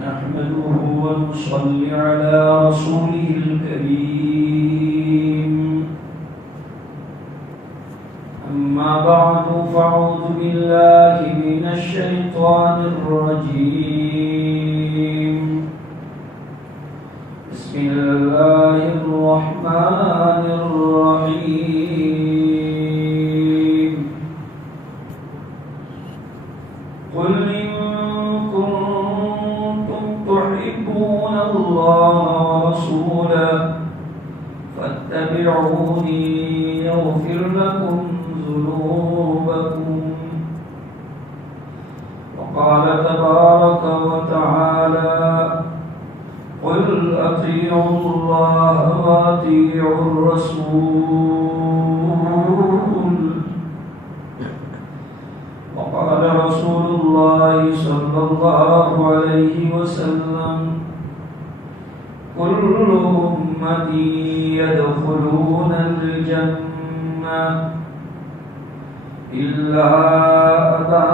نحمده ونصلي على رسوله الكريم أما بعد فأعوذ بالله من الشيطان الرجيم بسم الله الرحمن الرحيم قل إن كنتم تحبون الله ورسوله فاتبعوني يغفر لكم ذنوبكم وقال تبارك وتعالى قل أطيعوا الله وأطيعوا الرسول وقال رسول الله صلى الله عليه وسلم كل أمتي يدخلون الجنة إلا أبا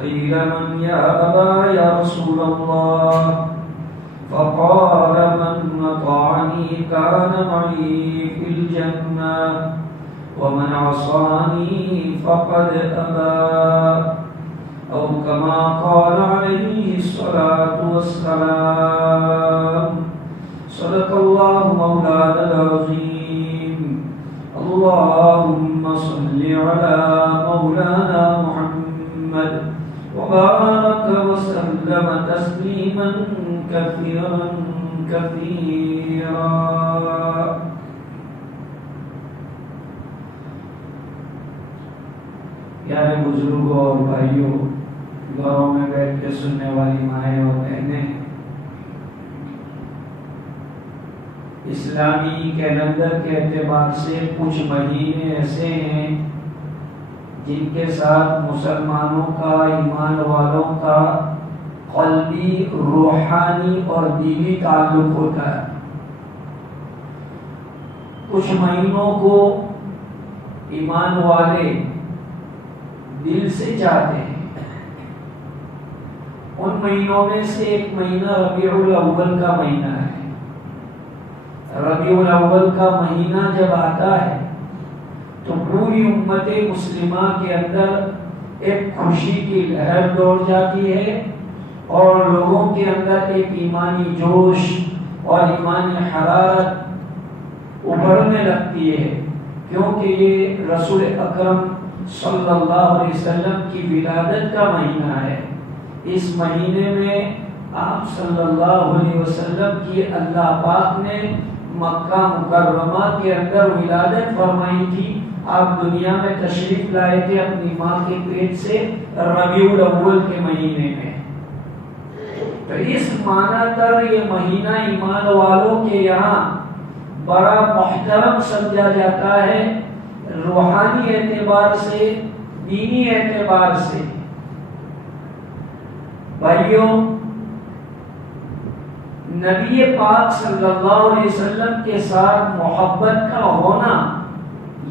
قيل من يا أبا يا رسول الله فقال من أطاعني كان معي في الجنة ومن عصاني فقد أبى أو كما قال عليه الصلاة والسلام صدق الله مولانا العظيم اللهم صل على مولانا محمد وبارك وسلم تسليما كثيرا كثيرا پیارے بزرگوں اور بھائیوں، گھروں میں بیٹھ کے سننے والی مائیں اور بہنیں، اسلامی کیلنڈر کے اعتبار سے کچھ مہینے ایسے ہیں جن کے ساتھ مسلمانوں کا، ایمان والوں کا قلبی، روحانی اور دینی تعلق ہوتا ہے۔ کچھ مہینوں کو ایمان والے دل سے چاہتے ہیں۔ ان مہینوں میں سے ایک مہینہ ربیع الاول کا مہینہ ہے۔ ربیع الاول کا مہینہ جب آتا ہے تو پوری امت مسلمہ کے اندر ایک خوشی کی لہر دوڑ جاتی ہے اور لوگوں کے اندر ایک ایمانی جوش اور ایمانی حرارت ابھرنے لگتی ہے، کیونکہ یہ رسول اکرم صلی اللہ علیہ وسلم کی ولادت کا مہینہ ہے۔ اس مہینے میں آپ صلی اللہ علیہ وسلم کی اللہ پاک نے مکہ مکرمہ کے اندر ولادت فرمائی تھی۔ آپ دنیا میں تشریف لائے تھے اپنی ماں کے پیٹ سے ربیع الاول کے مہینے میں۔ تو اس معنی تر یہ مہینہ ایمان والوں کے یہاں بڑا محترم سمجھا جاتا ہے، روحانی اعتبار سے، دینی اعتبار سے۔ بھائیوں، نبی پاک صلی اللہ علیہ وسلم کے ساتھ محبت کا ہونا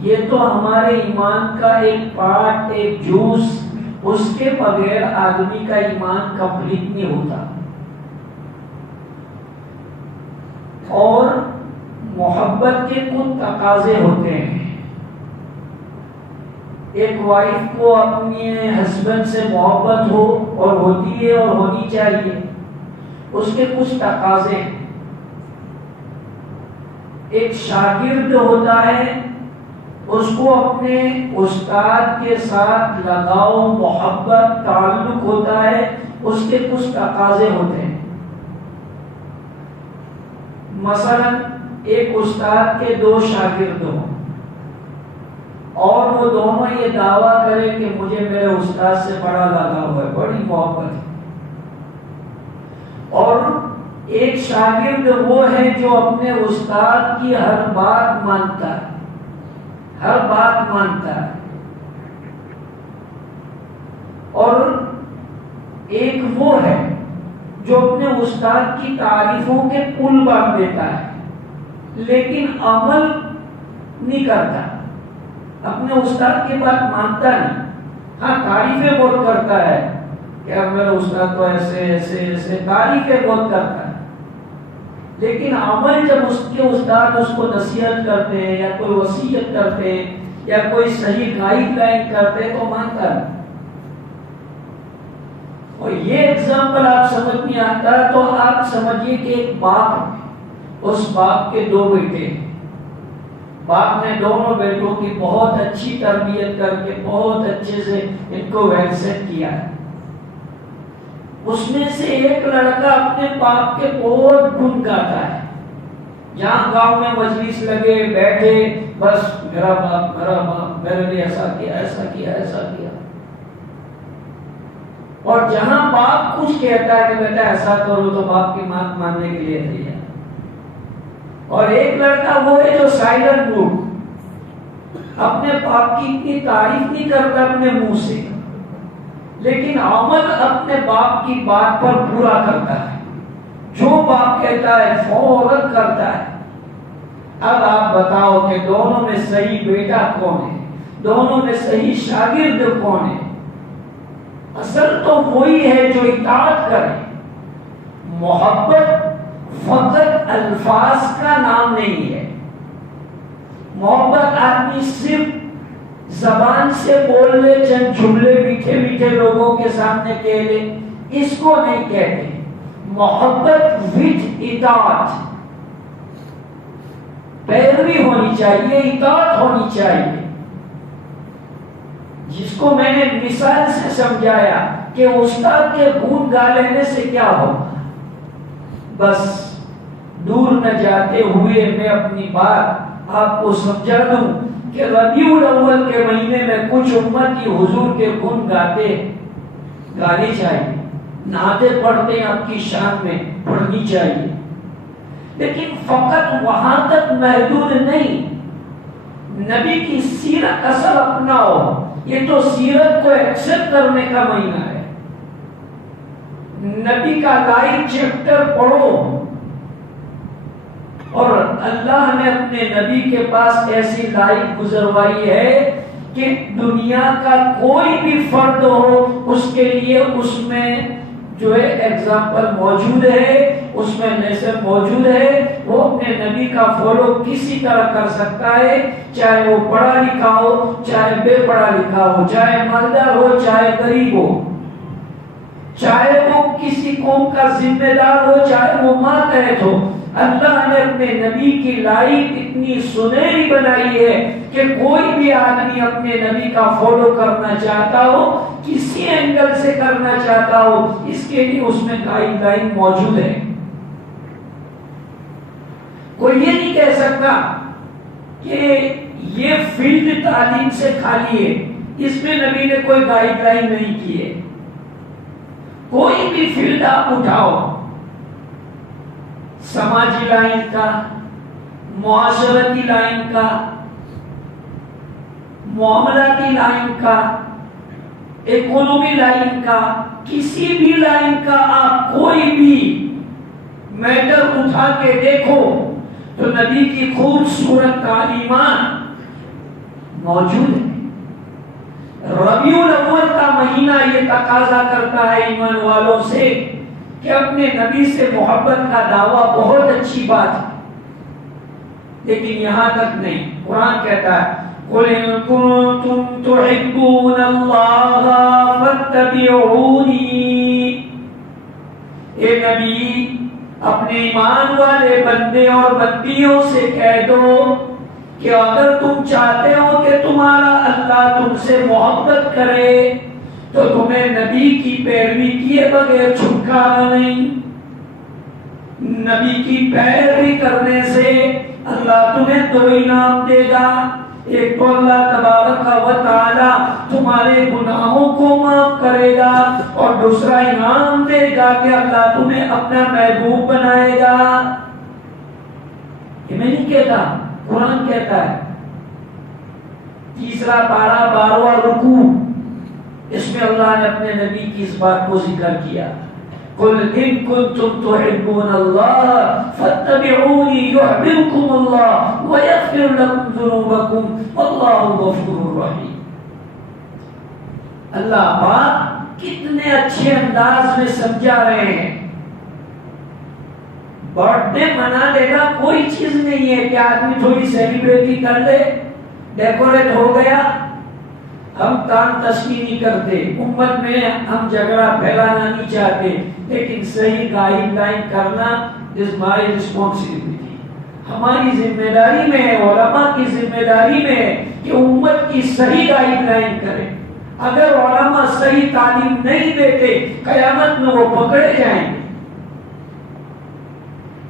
یہ تو ہمارے ایمان کا ایک پارٹ، ایک جوز، اس کے بغیر آدمی کا ایمان کمپلیٹ نہیں ہوتا۔ اور محبت کے کچھ تقاضے ہوتے ہیں۔ ایک وائف کو اپنے ہسبینڈ سے محبت ہو اور ہوتی ہے اور ہونی چاہیے، اس کے کچھ تقاضے ہیں۔ ایک شاگرد ہوتا ہے، اس کو اپنے استاد کے ساتھ لگاؤ، محبت، تعلق ہوتا ہے، اس کے کچھ تقاضے ہوتے ہیں۔ مثلا ایک استاد کے دو شاگرد ہوں اور وہ دونوں یہ دعویٰ کریں کہ مجھے میرے استاد سے بڑا لگاؤ ہے، بڑی محبت ہے، اور ایک شاگرد وہ ہے جو اپنے استاد کی ہر بات مانتا ہے، ہر بات مانتا ہے، اور ایک وہ ہے جو اپنے استاد کی تعریفوں کے پل باندھ دیتا ہے لیکن عمل نہیں کرتا، اپنے استاد کی بات مانتا نہیں، ہاں تعریفیں بہت کرتا ہے کہ میرا استاد تو ایسے ایسے ایسے تعریفیں بہت کرتا ہے، لیکن عمل جب اس کے استاد اس کو نصیحت کرتے ہیں یا کوئی وصیت کرتے ہیں یا کوئی صحیح گائیڈ لائن کرتے ہیں تو مانتا ہے. اور یہ ایگزامپل آپ سمجھ نہیں آتا تو آپ سمجھیے کہ ایک باپ، اس باپ کے دو بیٹے، باپ نے دونوں بیٹوں کی بہت اچھی تربیت کر کے بہت اچھے سے ان کو ویل سیٹ کیا ہے. اس میں سے ایک لڑکا اپنے باپ کے بہت گن گاتا ہے، جہاں گاؤں میں مجلس لگے بیٹھے بس میرا باپ میرے لیے ایسا کیا ایسا کیا ایسا کیا. اور جہاں باپ کچھ کہتا ہے کہ بیٹا ایسا کرو تو باپ کی بات ماننے کے لیے تیار. اور ایک لڑکا وہ ہے جو سائلنٹ موڈ، اپنے باپ کی اتنی تعریف نہیں کرتا اپنے منہ سے، لیکن عمل اپنے باپ کی بات پر پورا کرتا ہے، جو باپ کہتا ہے فوراً کرتا ہے. اب آپ بتاؤ کہ دونوں میں صحیح بیٹا کون ہے، دونوں میں صحیح شاگرد کون ہے؟ اصل تو وہی ہے جو اطاعت کرے. محبت فقط الفاظ کا نام نہیں ہے. محبت آدمی صرف زبان سے بول لے، چند جملے میٹھے میٹھے لوگوں کے سامنے کہہ لے، اس کو نہیں کہتے. محبت وتھ اطاعت، پیروی ہونی چاہیے، اطاعت ہونی چاہیے. جس کو میں نے مثال سے سمجھایا کہ استاد کے گن گا لینے سے کیا ہوگا. بس دور نہ جاتے ہوئے میں اپنی بات آپ کو سمجھا دوں کہ ربیع الاول کے مہینے میں کچھ امتی حضور کے گن گانے چاہیے، نعتیں پڑھتے ہیں آپ کی شان میں پڑھنی چاہیے، لیکن فقط وہاں تک محدود نہیں. نبی کی سیرت اصل اپناؤ. یہ تو سیرت کو ایکسپٹ کرنے کا مہینہ ہے. نبی کا لائف چیپٹر پڑھو. اور اللہ نے اپنے نبی کے پاس ایسی لائف گزروائی ہے کہ دنیا کا کوئی بھی فرد ہو اس کے لیے اس میں جو ہے ایگزامپل موجود ہے، اس میں نیچر موجود ہے. وہ اپنے نبی کا فالو کسی طرح کر سکتا ہے، چاہے وہ پڑھا لکھا ہو چاہے بے پڑھا لکھا ہو، چاہے مالدار ہو چاہے غریب ہو، چاہے وہ کسی قوم کا ذمہ دار ہو چاہے وہ ماتحت ہو. اللہ نے اپنے نبی کی لائف اتنی سنہری بنائی ہے کہ کوئی بھی آدمی اپنے نبی کا فالو کرنا چاہتا ہو، کسی اینگل سے کرنا چاہتا ہو، اس کے لیے اس میں گائیڈ لائن موجود ہے. کوئی یہ نہیں کہہ سکتا کہ یہ فیلڈ تعلیم سے خالی ہے، اس میں نبی نے کوئی گائیڈ لائن نہیں کی ہے. کوئی بھی فیلڈ آپ اٹھاؤ، سماجی لائن کا، معاشرتی لائن کا، معاملاتی لائن کا، اکونومی لائن کا، کسی بھی لائن کا آپ کوئی بھی میٹر اٹھا کے دیکھو تو نبی کی خوبصورت تعلیمات موجود ہے. ربیع الاول کا مہینہ یہ تقاضا کرتا ہے ایمان والوں سے کہ اپنے نبی سے محبت کا دعویٰ بہت اچھی بات ہے، لیکن یہاں تک نہیں. قرآن کہتا ہے قُلْ إِن كُنتُمْ تُحِبُّونَ اللَّهَ فَاتَّبِعُونِي. اے نبی اپنے ایمان والے بندے اور بندیوں سے کہہ دو کہ اگر تم چاہتے ہو کہ تمہارا اللہ تم سے محبت کرے تو تمہیں نبی کی پیروی کیے بغیر چھٹکارا نہیں. نبی کی پیروی کرنے سے اللہ تمہیں دو انعام دے گا. ایک تو اللہ تبارک و تعالی تمہارے گناہوں کو معاف کرے گا، اور دوسرا انعام دے گا کہ اللہ تمہیں اپنا محبوب بنائے گا. یہ میں نہیں کہتا، قرآن کہتا ہے. تیسرا پارہ 12واں رکوع، اس میں اللہ نے اپنے نبی کی اس بات کو ذکر کیا. قُلْ إِن كُنتُمْ تُحِبُّونَ اللَّهَ فَاتَّبِعُونِي يُحْبِبْكُمُ اللَّهُ وَيَغْفِرْ لَكُمْ ذُنُوبَكُمْ وَاللَّهُ غَفُورٌ رَحِيمٌ. اللہ پاک کتنے اچھے انداز میں سمجھا رہے ہیں. برتھ ڈے منانے کا کوئی چیز نہیں ہے کہ آدمی تھوڑی سیلیبریٹی کر لے, ڈیکوریٹ ہو گیا. ہم کام تشکیل نہیں کرتے, امت میں ہم جھگڑا پھیلانا نہیں چاہتے, لیکن صحیح گائیڈ لائن کرنا از مائی ریسپانسبلٹی. ہماری ذمہ داری میں ہے, علماء کی ذمہ داری میں ہے کہ امت کی صحیح گائیڈ لائن کریں. اگر علماء صحیح تعلیم نہیں دیتے قیامت میں وہ پکڑے جائیں گے.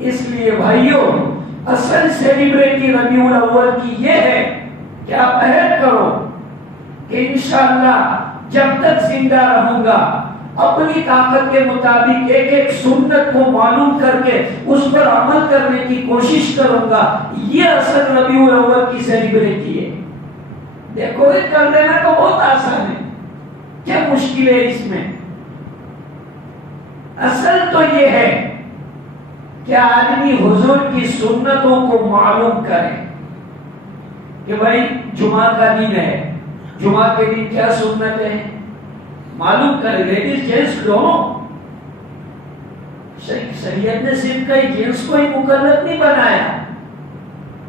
اس لیے بھائیوں, اصل سیلیبریٹی ربیع الاول کی یہ ہے کہ آپ عہد کرو کہ انشاءاللہ جب تک زندہ رہوں گا اپنی طاقت کے مطابق ایک ایک سنت کو معلوم کر کے اس پر عمل کرنے کی کوشش کروں گا. یہ اصل ربیع الاول کی سیلیبریٹی ہے. ڈیکوریٹ کر دینا تو بہت آسان ہے, کیا مشکل ہے اس میں؟ اصل تو یہ ہے کہ آدمی حضور کی سنتوں کو معلوم کرے کہ بھائی جمعہ کا دن ہے, جمعہ کے دن کیا سنت ہے معلوم کرے. لیڈیز جینٹس دونوں. شریعت نے صرف کئی جینٹس کو ہی مکلف نہیں بنایا,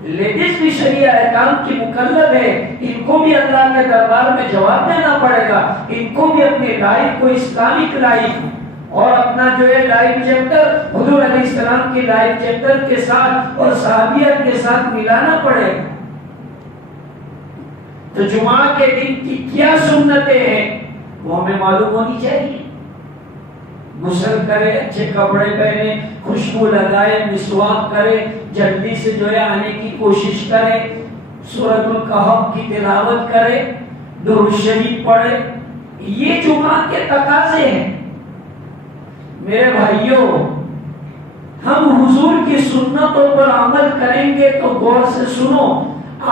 لیڈیز بھی شریعہ احکام کی مکلف ہے. ان کو بھی اللہ کے دربار میں جواب دینا پڑے گا. ان کو بھی اپنی لائف کو اسلامک لائف اور اپنا جو ہے لائف چیپٹر حضور علیہ السلام کی لائف چیپٹر کے ساتھ اور صحابیت کے ساتھ ملانا پڑے گا. تو جمعہ کے دن کی کیا سنتیں ہیں وہ ہمیں معلوم ہونی چاہیے. غسل کرے, اچھے کپڑے پہنے, خوشبو لگائے, مسواک کرے, جلدی سے جو ہے آنے کی کوشش کرے, سورۃ الکہف کی تلاوت کرے, درود شریف پڑھے. یہ جمعہ کے تقاضے ہیں. میرے بھائیوں, ہم حضور کی سنتوں پر عمل کریں گے تو غور سے سنو,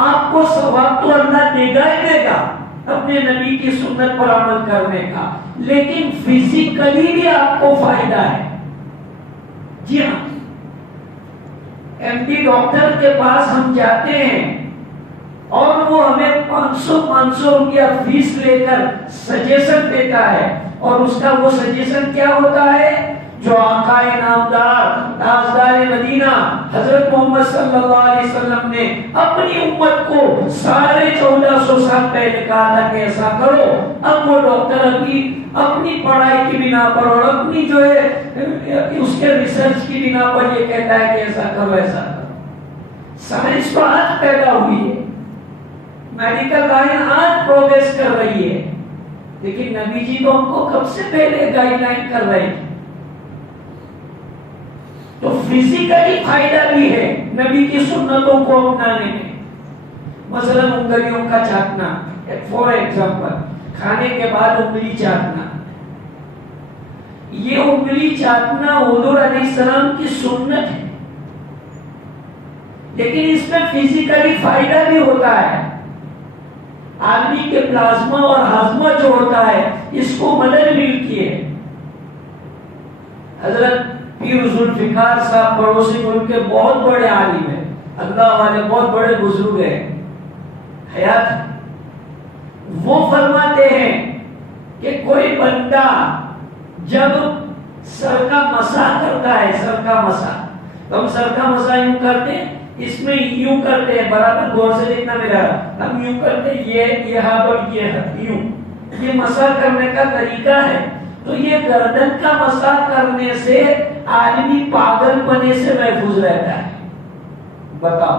آپ کو ثواب تو اللہ دے گا ہی دے گا اپنے نبی کی سنت پر عمل کرنے کا, لیکن فزیکلی بھی آپ کو فائدہ ہے. جی ہاں, ایم ڈی ڈاکٹر کے پاس ہم جاتے ہیں اور وہ ہمیں 500 روپیہ فیس لے کر سجیشن دیتا ہے, اور اس کا وہ سجیشن کیا ہوتا ہے جو آقا نامدار تاجدار مدینہ حضرت محمد صلی اللہ علیہ وسلم نے اپنی امت کو 1450 سال پہلے کہا تھا کہ ایسا کرو. اب وہ ڈاکٹر اپنی پڑھائی کی بنا پر اور اپنی جو ہے اس کے ریسرچ کی بنا پر یہ کہتا ہے کہ ایسا کرو ایسا کرو. سائنس تو آج پیدا ہوئی ہے, میڈیکل لائن آج پروگریس کر رہی ہے, لیکن نبی جی تو ہم کو کب سے پہلے گائیڈ لائن کر رہے تھے. تو فزیکلی فائدہ بھی ہے نبی کی سنتوں کو اپنانے میں. مثلا انگلیوں کا چاٹنا, فور ایگزامپل, کھانے کے بعد انگلی چاٹنا. یہ انگلی چاٹنا حضور علیہ السلام کی سنت ہے, لیکن اس میں فزیکلی فائدہ بھی ہوتا ہے. آدمی کے پلازما اور ہاضمہ جو ہوتا ہے اس کو مدد ملتی ہے. حضرت پیر ذوالفقار صاحب پڑوسی ملک کے بہت بڑے عالم ہیں, اللہ والے بہت بڑے بزرگ ہیں, حیات. وہ فرماتے ہیں کہ کوئی بندہ جب سر کا مسح کرتا ہے, سر کا مسح, تو ہم سر کا مسح یوں کرتے ہیں, اس میں یوں کرتے ہیں, برابر غور سے دیکھنا میرا, ہم یوں کرتے ہیں, یہ ہاتھ اور یہ ہاتھ یوں, یہ مسح کرنے کا طریقہ ہے. تو یہ گردن کا مسح کرنے سے آدمی پاگل پنے سے محفوظ رہتا ہے. بتاؤ,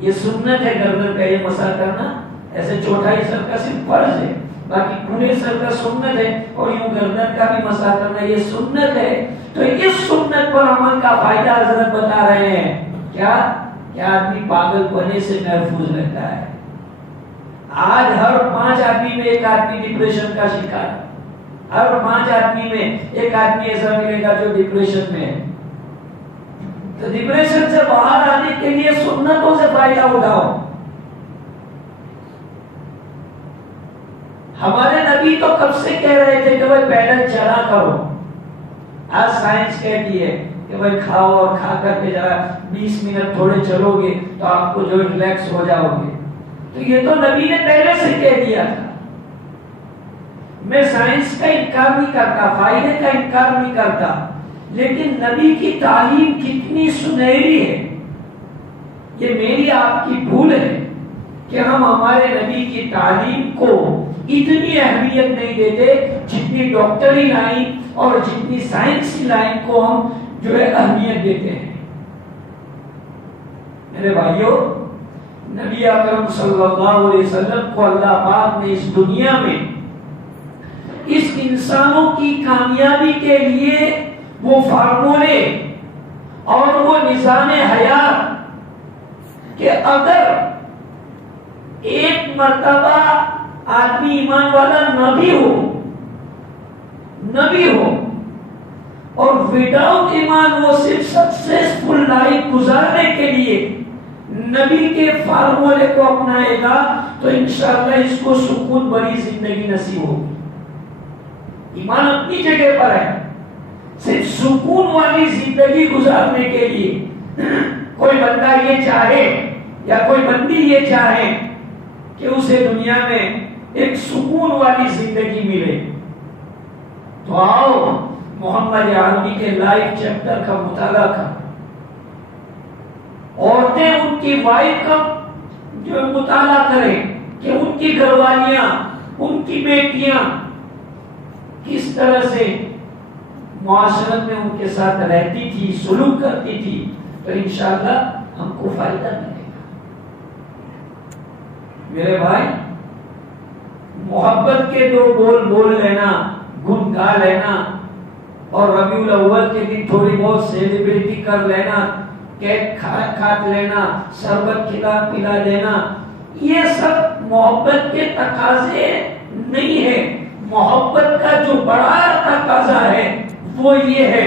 یہ سنت ہے گردن کا یہ مسح کرنا. ایسے چوتھائی سر کا صرف فرض ہے, باقی پورے سر کا سنت ہے, اور یوں گردن کا بھی مسح کرنا یہ سنت ہے. تو اس سنت پر عمل کا فائدہ حضرت بتا رہے ہیں کیا آدمی پاگل پنے سے محفوظ رہتا ہے. آج ہر 5 آدمی میں ایک آدمی ڈپریشن کا شکار ہے. ہر 5 آدمی میں ایک آدمی ایسا ملے گا جو ڈپریشن میں ہے. تو ڈپریشن سے باہر آنے کے لیے سنتوں سے فائدہ اٹھاؤ. ہمارے نبی تو کب سے کہہ رہے تھے کہ بھائی پیدل چلا کرو. آج سائنس کہتی ہے کہ بھائی کھاؤ اور کھا کر کے ذرا 20 منٹ تھوڑے چلو گے تو آپ کو جو ریلیکس ہو جاؤ گے. تو یہ تو نبی نے پہلے سے کہہ دیا تھا. میں سائنس کا انکار نہیں کرتا، فائدے کا انکار نہیں کرتا، لیکن نبی کی تعلیم کتنی سنہری ہے۔ یہ میری آپ کی بھول ہے کہ ہم ہمارے نبی کی تعلیم کو اتنی اہمیت نہیں دیتے جتنی ڈاکٹری لائن اور جتنی سائنسی لائن کو ہم جو ہے اہمیت دیتے ہیں۔ میرے بھائیوں، نبی اکرم صلی اللہ علیہ وسلم کو اللہ پاک نے اس دنیا میں اس انسانوں کی کامیابی کے لیے وہ فارمولے اور وہ نظام حیات کہ اگر ایک مرتبہ آدمی ایمان والا نہ بھی ہو اور وداؤٹ ایمان وہ صرف سکسیسفل لائف گزارنے کے لیے نبی کے فارمولے کو اپنائے گا تو انشاءاللہ اس کو سکون بھری زندگی نصیب ہوگی۔ ایمان اپنی جگہ پر ہے، صرف سکون والی زندگی گزارنے کے لیے کوئی بندہ یہ چاہے یا کوئی بندی یہ چاہے کہ اسے دنیا میں ایک سکون والی زندگی ملے تو آؤ محمد عربی کے لائف چیپٹر کا مطالعہ کر۔ عورتیں ان کی وائف کا جو مطالعہ کریں کہ ان کی گھر والیاں، ان کی بیٹیاں کس طرح سے معاشرت میں ان کے ساتھ رہتی تھی، سلوک کرتی تھی، تو انشاءاللہ ہم کو فائدہ ملے گا۔ میرے بھائی، محبت کے دو بول بول لینا، گن گا لینا اور ربیع الاول کے دن تھوڑی بہت سیلیبریٹی کر لینا، کیک کھا لینا، شربت پلا لینا، یہ سب محبت کے تقاضے نہیں ہے۔ محبت کا جو بڑا تقاضا ہے وہ یہ ہے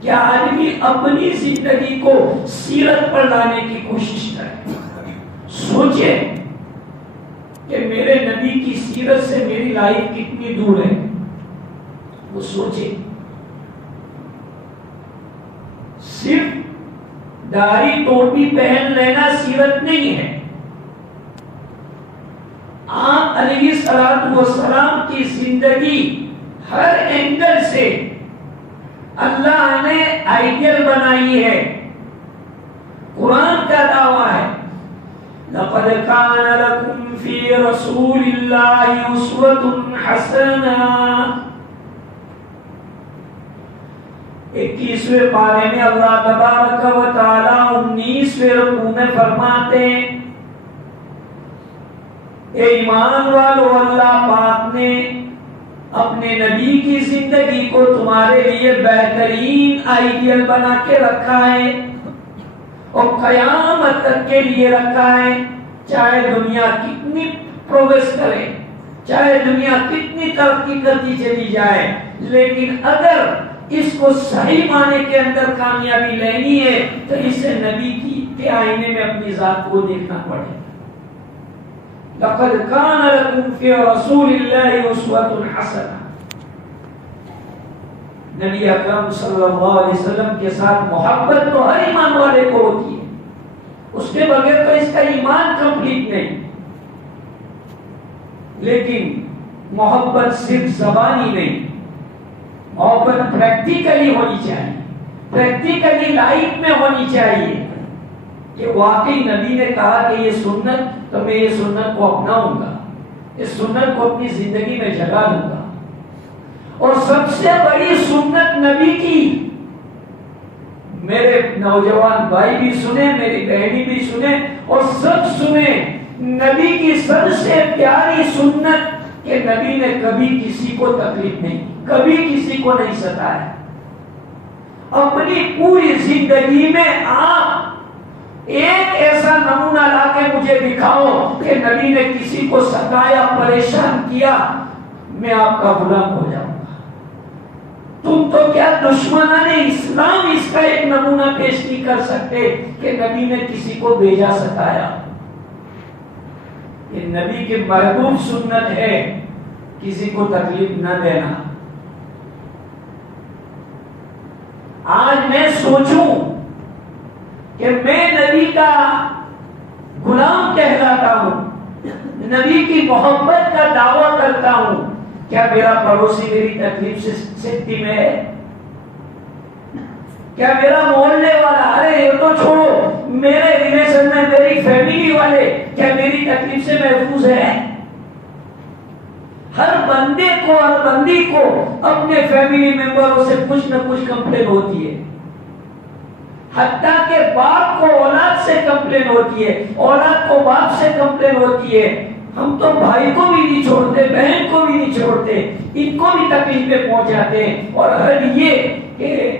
کہ آدمی اپنی زندگی کو سیرت پر لانے کی کوشش کرے۔ سوچے کہ میرے نبی کی سیرت سے میری لائف کتنی دور ہے، وہ سوچے۔ صرف داڑھی ٹوپی پہن لینا سیرت نہیں ہے۔ آپ علیہ السلام کی زندگی ہر اینگل سے اللہ نے آئیڈیل بنائی ہے۔ قرآن کا دعویٰ ہے لَقَدْ كَانَ لَكُمْ فِي رَسُولِ اللَّهِ أُسْوَةٌ حَسَنَةٌ۔ 21ویں پارے میں اللہ تبارک و تعالی 19ویں رکوع میں فرماتے ہیں اے ایمان والو، اللہ پاک نے اپنے نبی کی زندگی کو تمہارے لیے بہترین آئیڈیل بنا کے رکھا ہے اور قیامت تک کے لیے رکھا ہے۔ چاہے دنیا کتنی پروگریس کرے، چاہے دنیا کتنی ترقی کرتی چلی جائے، لیکن اگر اس کو صحیح معنی کے اندر کامیابی لینی ہے تو اسے نبی کے آئینے میں اپنی ذات کو دیکھنا پڑے گا۔ لَقَدْ كَانَ لَكُمْ فِي رَسُولِ اللَّهِ أُسْوَةٌ حَسَنَةٌ۔ نبی اکرم صلی اللہ علیہ وسلم کے ساتھ محبت تو ہر ایمان والے کو ہوتی ہے، اس کے بغیر تو اس کا ایمان کمپلیٹ نہیں۔ لیکن محبت صرف زبانی نہیں، محبت پریکٹیکلی ہونی چاہیے، پریکٹیکلی لائف میں ہونی چاہیے کہ واقعی نبی نے کہا کہ یہ سنت تو میں یہ سنت کو اپناؤں گا، اس سنت کو اپنی زندگی میں جگہ دوں گا۔ اور سب سے بڑی سنت نبی کی، میرے نوجوان بھائی بھی سنیں، میری بہنی بھی سنیں اور سب سنیں، نبی کی سب سے پیاری سنت کہ نبی نے کبھی کسی کو تکلیف نہیں، کبھی کسی کو نہیں ستایا۔ اپنی پوری زندگی میں آپ ایک ایسا نمونہ لا کے مجھے دکھاؤ کہ نبی نے کسی کو ستایا، پریشان کیا، میں آپ کا غلام ہو جاؤں گا۔ تم تو کیا دشمنان اسلام اس کا ایک نمونہ پیش نہیں کر سکتے کہ نبی نے کسی کو بھیجا، ستایا۔ یہ نبی کی محبوب سنت ہے کسی کو تکلیف نہ دینا۔ آج میں سوچوں کہ میں نبی کا غلام کہلاتا ہوں، نبی کی محبت کا دعویٰ کرتا ہوں، کیا میرا پڑوسی میری تکلیف سے سکتی میں ہے؟ کیا میرا محلے والا، ارے یہ تو چھوڑو، میرے ریلیشن میں میری فیملی والے کیا میری تکلیف سے محفوظ ہے؟ ہر بندے کو، ہر بندی کو اپنے فیملی ممبروں سے کچھ نہ کچھ کمپلین ہوتی ہے، حتیٰ کہ باپ کو اولاد سے کمپلین ہوتی ہے، اولاد کو باپ سے کمپلین ہوتی ہے۔ ہم تو بھائی کو بھی نہیں چھوڑتے، بہن کو بھی نہیں چھوڑتے، ان کو بھی تکلیفیں پہنچاتے ہیں، اور اگر یہ کہ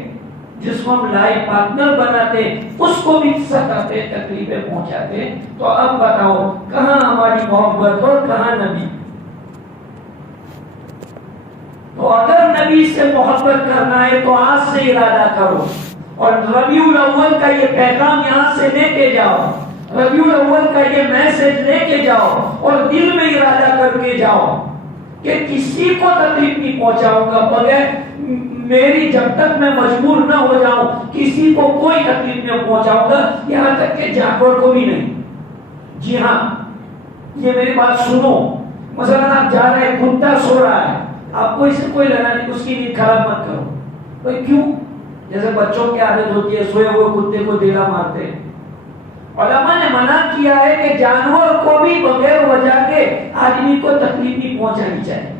جس کو ہم لائف پارٹنر بناتے اس کو بھی ستاتے، تکلیفیں پہنچاتے، تو اب بتاؤ کہاں ہماری محبت اور کہاں نبی؟ تو اگر نبی سے محبت کرنا ہے تو آج سے ارادہ کرو، اور ربیع الاول کا یہ پیغام یہاں سے لے کے جاؤ، ربیع الاول کا یہ میسج لے کے جاؤ، اور دل میں ارادہ کر کے جاؤ کہ کسی کو تکلیف نہیں پہنچاؤں گا بغیر میری، جب تک میں مجبور نہ ہو جاؤں کسی کو کوئی تکلیف نہیں پہنچاؤں گا، یہاں تک کہ جانور کو بھی نہیں۔ جی ہاں، یہ میری بات سنو، مثلا آپ جا رہے ہیں، کتا سو رہا ہے، آپ کو اس سے کوئی لینا نہیں، اس کی نیند خراب مت کرو۔ بھائی کیوں؟ جیسے بچوں کی عادت ہوتی ہے سوئے ہوئے کتے کو دیلا مارتے ہیں۔ علماء نے منع کیا ہے کہ جانور کو بھی بغیر وجہ کے آدمی کو تکلیف نہیں پہنچانی چاہیے۔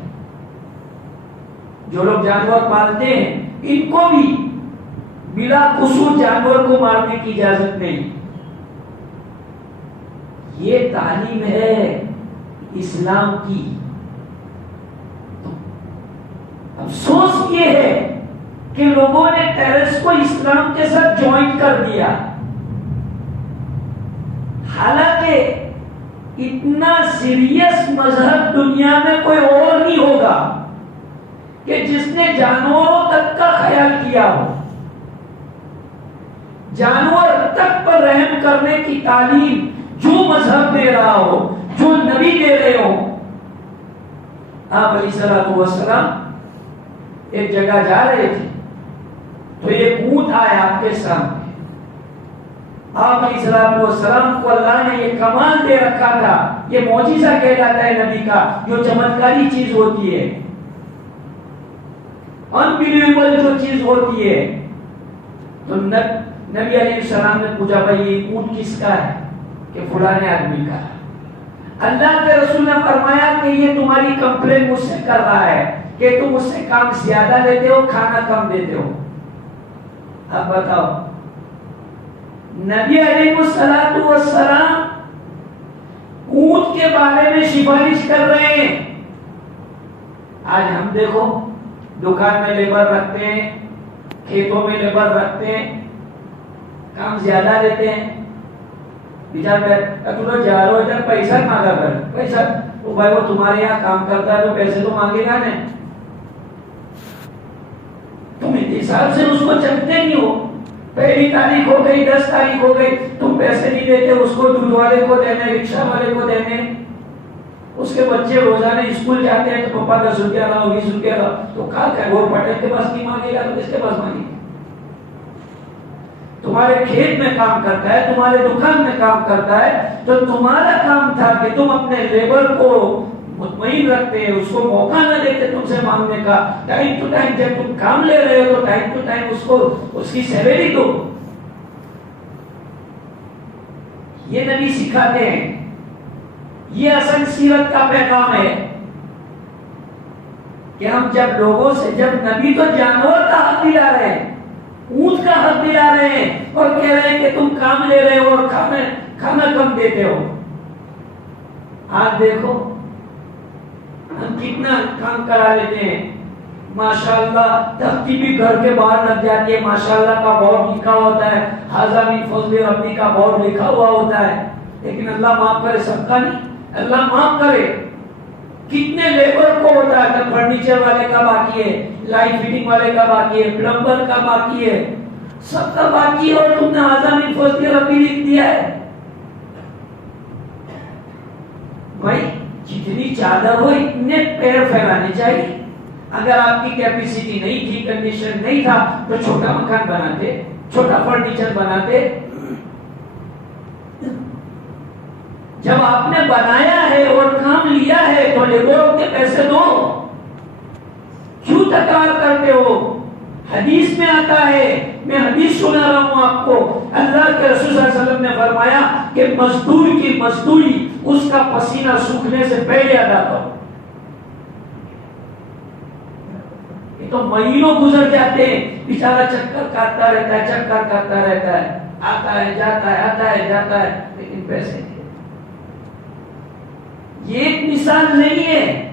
جو لوگ جانور پالتے ہیں ان کو بھی بلا قصور جانور کو مارنے کی اجازت نہیں۔ یہ تعلیم ہے اسلام کی۔ افسوس یہ ہے کہ لوگوں نے ٹیرس کو اسلام کے ساتھ جوائنٹ کر دیا، حالانکہ اتنا سیریس مذہب دنیا میں کوئی اور نہیں ہوگا کہ جس نے جانوروں تک کا خیال کیا ہو، جانور تک پر رحم کرنے کی تعلیم جو مذہب دے رہا ہو، جو نبی دے رہے ہو۔ آپ علیہ الصلوۃ والسلام ایک جگہ جا رہے تھے تو ایک اونٹ آیا آپ کے سامنے، آپ علیہ الصلوۃ والسلام کو اللہ نے یہ کمال دے رکھا تھا، یہ معجزہ کہلاتا ہے نبی کا، جو چمتکاری چیز ہوتی ہے، انبلیویبل جو چیز ہوتی ہے۔ تو نبی علیہ السلام نے پوچھا بھائی یہ اونٹ کس کا ہے؟ کہ فلاں آدمی کا۔ اللہ کے رسول نے فرمایا کہ یہ تمہاری کمپلین مجھ سے کر رہا ہے کہ تم اس سے کام زیادہ دیتے ہو، کھانا کم دیتے ہو۔ اب بتاؤ، نبی علیہ الصلوۃ والسلام اونٹ کے بارے میں سفارش کر رہے ہیں۔ آج ہم دیکھو دکان میں لیبر رکھتے ہیں، کھیتوں میں لیبر رکھتے ہیں، کام زیادہ دیتے ہیں، جا رہو ادھر پیسہ مانگا کر، پیسہ وہ بھائی وہ تمہارے یہاں کام کرتا ہے تو پیسے تو مانگے گا نہیں، تم حساب سے اس کو چلتے نہیں ہو۔ پہلی تاریخ ہو گئی، 10 تاریخ ہو گئی، تم پیسے نہیں دیتے، اس کو دودھ والے کو دینے، رکشہ والے کو دینے، اس کے بچے روزانہ اسکول جاتے ہیں تو پپا 10 روپیہ لاؤ، 20 روپیہ لاؤ، تو کہا کہ وہ پٹیل کے پاس نہیں مانگے گا تو کس کے پاس مانگے گا؟ تمہارے کھیت میں کام کرتا ہے، تمہارے دکان میں کام کرتا ہے، تو تمہارا کام تھا کہ تم اپنے لیبر کو مطمئن رکھتے، اس کو موقع نہ دیتے تم سے مانگنے کا۔ ٹائم ٹو ٹائم جب تم کام لے رہے ہو تو ٹائم ٹو ٹائم اس کو اس کی سیلری دو۔ یہ نبی سکھاتے ہیں، یہ اصل سیرت کا پیغام ہے کہ ہم جب لوگوں سے، جب نبی تو جانور کا حق دلا رہے ہیں، اونٹ کا حق دلا رہے ہیں، اور کہہ رہے ہیں کہ تم کام لے رہے ہو اور کھانا کم دیتے ہو۔ آج دیکھو ہم کتنا کام کرا لیتے ہیں، ماشاءاللہ تختی بھی گھر کے باہر لگ جاتی ہے، ماشاءاللہ کا بورڈ لکھا ہوتا ہے، ھذا من فضل ربی کا بورڈ لکھا ہوا ہوتا ہے، لیکن اللہ معاف کرے سب کا نہیں، اللہ معاف کرے۔ کتنے لیبر کو ہوتا ہے کہ فرنیچر والے کا باقی ہے، لائٹ فٹنگ والے کا باقی ہے، پلمبر کا باقی ہے، سب کا باقی ہے، اور تم نے ھذا من فضل ربی لکھ دیا ہے۔ بھائی جتنی چادر ہو اتنے پیر پھیلانے چاہیے۔ اگر آپ کی کیپیسٹی نہیں تھی، کنڈیشن نہیں تھا، تو چھوٹا مکان بناتے، چھوٹا فرنیچر بناتے۔ جب آپ نے بنایا ہے اور کام لیا ہے تو لیبروں کے پیسے دو۔ تکرار کرتے ہو؟ حدیث میں آتا ہے، میں حدیث سنا رہا ہوں آپ کو، اللہ کے رسول صلی اللہ علیہ وسلم نے فرمایا کہ مزدور کی مزدوری اس کا پسینہ سوکھنے سے پہلے ادا کرو۔ یہ تو مہینوں گزر جاتے ہیں، بیچارہ چکر کاٹتا رہتا ہے، چکر کاٹتا رہتا ہے، آتا ہے جاتا ہے، آتا ہے جاتا ہے، لیکن پیسے نہیں۔ یہ ایک مثال نہیں ہے،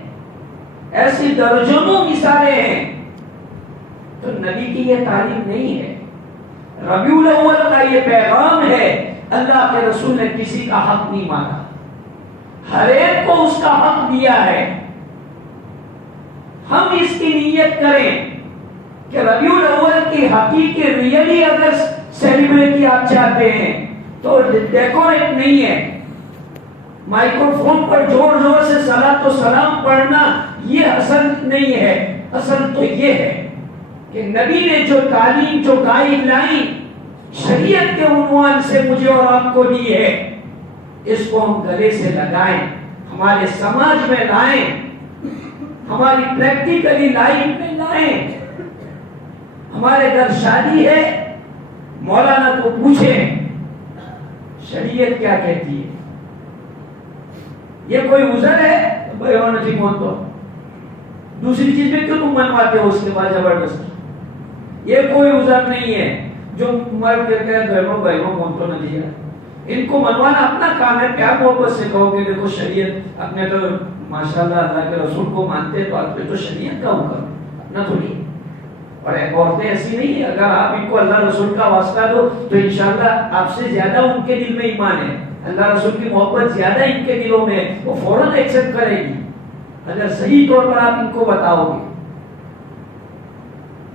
ایسی درجنوں مثالیں ہیں۔ تو نبی کی یہ تعلیم نہیں ہے، ربیع الاول کا یہ پیغام ہے۔ اللہ کے رسول نے کسی کا حق نہیں مانا، ہر ایک کو اس کا حق دیا ہے۔ ہم اس کی نیت کریں کہ ربیع الاول کی حقیقی ریئلی اگر سیلیبریٹی آپ چاہتے ہیں تو ڈیکوریٹ نہیں ہے، مائکرو فون پر زور زور سے صلاۃ و سلام پڑھنا یہ اصل نہیں ہے۔ اصل تو یہ ہے کہ نبی نے جو تعلیم، جو گائیڈ لائن شریعت کے عنوان سے مجھے اور آپ کو دی ہے، اس کو ہم گلے سے لگائیں، ہمارے سماج میں لائیں، ہماری پریکٹیکلی لائف میں لائیں۔ ہمارے گھر شادی ہے، مولانا کو پوچھیں شریعت کیا کہتی ہے۔ یہ کوئی عذر ہے بھائی ہونا ٹھیک ہو تو دوسری چیز میں کیوں تم منواتے ہو اس کے بعد زبردستی؟ یہ کوئی عذر نہیں ہے۔ جو مرد کہتے ہیں بہنوں بہنوں کون تو نہ دیا، ان کو منوانا اپنا کام ہے۔ پیار محبت سے کہو کہ دیکھو شریعت، اپنے تو ماشاءاللہ اللہ کے رسول کو مانتے تو آپ پہ تو شریعت کا حکم اپنا تھوڑی۔ اور ایک عورتیں ایسی نہیں ہے، اگر آپ ان کو اللہ رسول کا واسطہ دو تو انشاءاللہ آپ سے زیادہ ان کے دل میں ایمان ہے، اللہ رسول کی محبت زیادہ ان کے دلوں میں، وہ فوراً ایکسپٹ کرے گی اگر صحیح طور پر آپ ان کو بتاؤ گے۔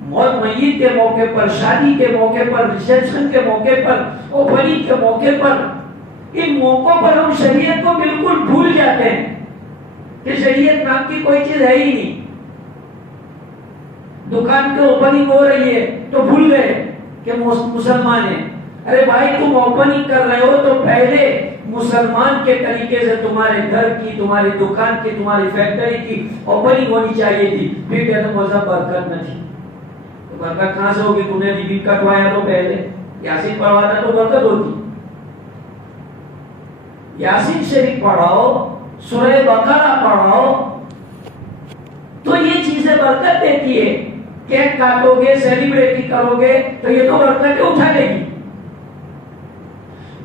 موت میت کے موقع پر، شادی کے موقع پر، ریسیپشن کے موقع پر، اوپننگ کے موقع پر، ان موقعوں پر ہم شریعت کو بالکل بھول جاتے ہیں کہ شریعت نام کی کوئی چیز ہے ہی نہیں۔ دکان کے اوپننگ ہو رہی ہے تو بھول گئے کہ مسلمان ہیں۔ ارے بھائی تم اوپننگ کر رہے ہو تو پہلے مسلمان کے طریقے سے تمہارے گھر کی، تمہاری دکان کی، تمہاری فیکٹری کی اوپننگ ہونی چاہیے تھی۔ پھر کہتے مذہب برکت نہ تھی، تو برکت کہاں سے ہوگی؟ تم نے ریبن کٹوایا تو پہلے یاسین پڑھوانا تو برکت ہوتی۔ یاسین شریف پڑھاؤ، سورہ بقرہ پڑھاؤ تو یہ چیزیں برکت دیتی ہے۔ کیک کاٹو گے، سیلیبریٹی کرو گے تو یہ تو برکتیں اٹھا لے گی۔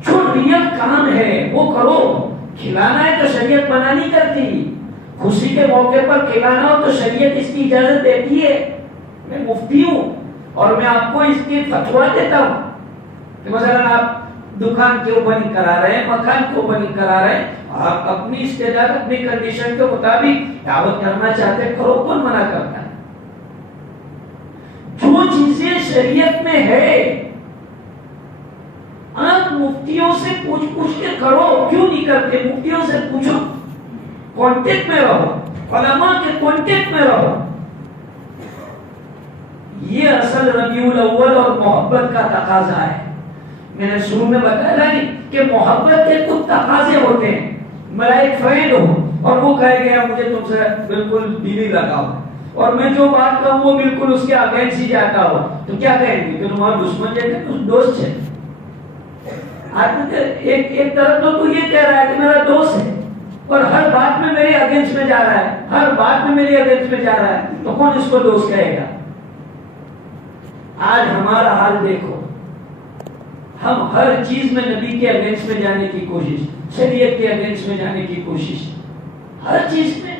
جو ریئل کام ہے وہ کرو۔ کھلانا ہے تو شریعت منع نہیں کرتی، خوشی کے موقع پر کھلانا ہو تو شریعت اس کی اجازت دیتی ہے۔ میں مفتی ہوں اور میں آپ کو اس کی فتویٰ دیتا ہوں کہ مثلا آپ دکان کی اوپننگ کرا رہے ہیں، مکان کی اوپننگ کرا رہے ہیں، آپ اپنی استعداد، اپنی کنڈیشن کے مطابق دعوت کرنا چاہتے ہیں، کرو، کون منع کرتا ہے؟ جو چیزیں شریعت میں ہے آپ مفتیوں سے پوچھ کے کرو، کیوں نہیں کرتے؟ مفتیوں سے پوچھو، کانٹیکٹ میں رہو، علماء کے کانٹیکٹ میں رہو۔ یہ اصل ربیع الاول اور محبت کا تقاضا ہے۔ میں نے شروع میں بتایا نہیں کہ محبت کے کچھ تقاضے ہوتے ہیں۔ میرا ایک فرینڈ ہو اور وہ کہے گیا مجھے تم سے بالکل دلی لگاؤ، اور میں جو بات کہوں وہ بالکل اس کے اگینسٹ ہی جاتا ہو، تو کیا کہیں گے کہ تمہارا دشمن جیسے دوست ہے؟ ایک طرف تو یہ کہہ رہا ہے کہ میرا دوست ہے اور ہر بات میں میرے اگینسٹ میں جا رہا ہے، ہر بات میں میرے اگینسٹ میں جا رہا ہے، تو کون اس کو دوست کہے گا؟ آج ہمارا حال دیکھو، ہم ہر چیز میں نبی کے اگینسٹ میں جانے کی کوشش، شریعت کے اگینسٹ میں جانے کی کوشش، ہر چیز میں۔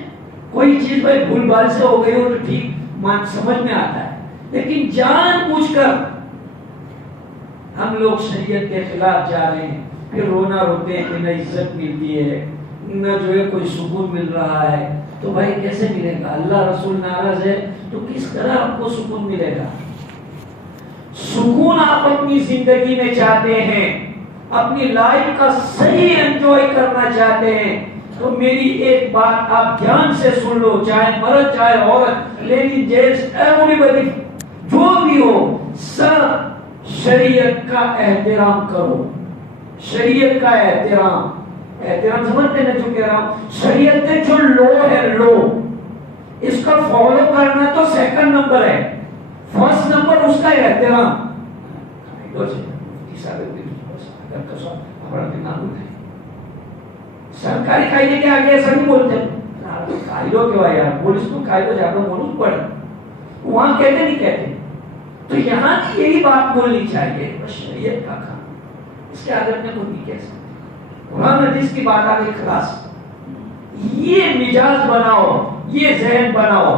کوئی چیز بھائی بھول بھال سے ہو گئی ہو تو ٹھیک، سمجھ میں آتا ہے، لیکن جان بوجھ کر ہم لوگ شریعت کے خلاف جا رہے ہیں، پھر رونا روتے ہیں کہ نہ عزت ملتی ہے، نہ جو ہے کوئی سکون مل رہا ہے۔ تو بھائی کیسے ملے گا؟ اللہ رسول ناراض ہے تو کس طرح آپ کو سکون ملے گا؟ سکون آپ اپنی زندگی میں چاہتے ہیں، اپنی لائف کا صحیح انجوائے کرنا چاہتے ہیں، تو میری ایک بات آپ دھیان سے سن لو، چاہے مرد چاہے عورت، لیڈیز جینٹس ایوریبڈی، جو بھی ہو، سب شریعت کا احترام کرو۔ شریعت کا احترام سمجھتے ہیں جو کہہ رہا ہوں؟ شریعت نے جو لو ہے، لو اس کا فالو کرنا تو سیکنڈ سیکنڈ نمبر ہے، فرسٹ نمبر اس کا احترام. سرکاری قاعدے کے آگے ایسا نہیں بولتے. قاعدوں کے وہاں یار پولیس کو قاعدوں جاتا مونوس پڑے وہاں کہتے نہیں کہتے. تو یہاں کی یہی بات بولنی چاہیے، شریعت کا کام، اس کے آگے میں خود نہیں کہہ سکتے. قرآن حدیث کی بات آگے خلاص. یہ مزاج بناؤ، یہ ذہن بناؤ.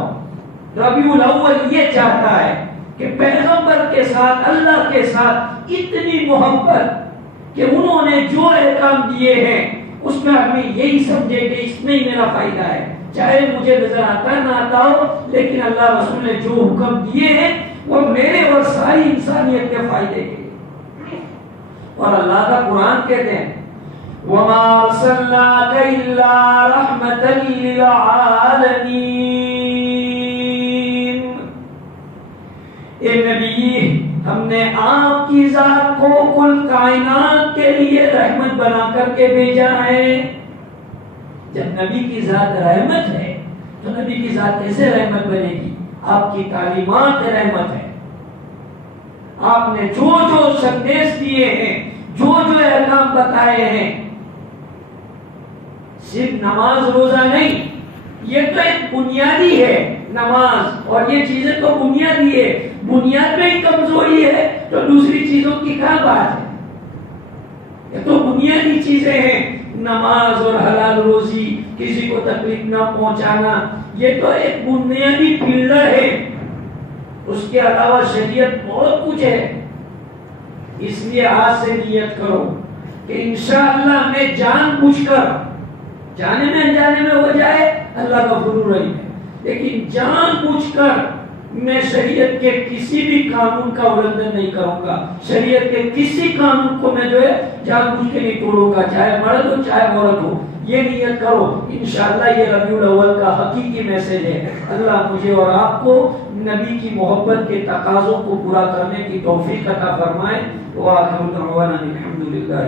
ربیع الاول یہ چاہتا ہے کہ پیغمبر کے ساتھ، اللہ کے ساتھ اتنی محبت کہ انہوں نے جو احکام دیے ہیں اس میں آدمی یہی سمجھے کہ اس میں ہی میرا فائدہ ہے، چاہے مجھے نظر آتا نہ آتا ہو، لیکن اللہ رسول نے جو حکم دیے ہیں وہ میرے اور ساری انسانیت کے فائدے کے. اور اللہ کا قرآن کہتے ہیں وَمَا أَرْسَلْنَاكَ إِلَّا رَحْمَةً لِلْعَالَمِينَ. اے نبی، ہم نے آپ کی ذات کو کل کائنات کے لیے رحمت بنا کر کے بھیجا ہے. جب نبی کی ذات رحمت ہے تو نبی کی ذات کیسے رحمت بنے گی؟ آپ کی تعلیمات رحمت ہے. آپ نے جو جو سندیش دیے ہیں، جو جو احکام بتائے ہیں، صرف نماز روزہ نہیں، یہ تو ایک بنیادی ہے. نماز اور یہ چیزیں تو بنیادی ہے. بنیاد میں ہی کمزوری ہے تو دوسری چیزوں کی کیا بات ہے؟ یہ تو بنیادی چیزیں ہیں. نماز اور حلال روزی، کسی کو تکلیف نہ پہنچانا، یہ تو ایک بنیادی پلر ہے. اس کے علاوہ شریعت بہت کچھ ہے. اس لیے آج سے نیت کرو کہ انشاءاللہ میں جان بوجھ کر، جانے میں انجانے میں ہو جائے اللہ کا غرور رہی ہے، لیکن جان بوجھ کر میں شریعت کے کسی بھی قانون کا النگھن نہیں کروں گا. شریعت کے کسی قانون کو میں جو ہے جان بوجھ کے نہیں توڑوں گا، چاہے مرد ہو چاہے عورت ہو. یہ نیت کرو. انشاءاللہ یہ ربیع الاول کا حقیقی میسج ہے. اللہ مجھے اور آپ کو نبی کی محبت کے تقاضوں کو پورا کرنے کی توفیق عطا فرمائے. وآخر دعوانا الحمدللہ.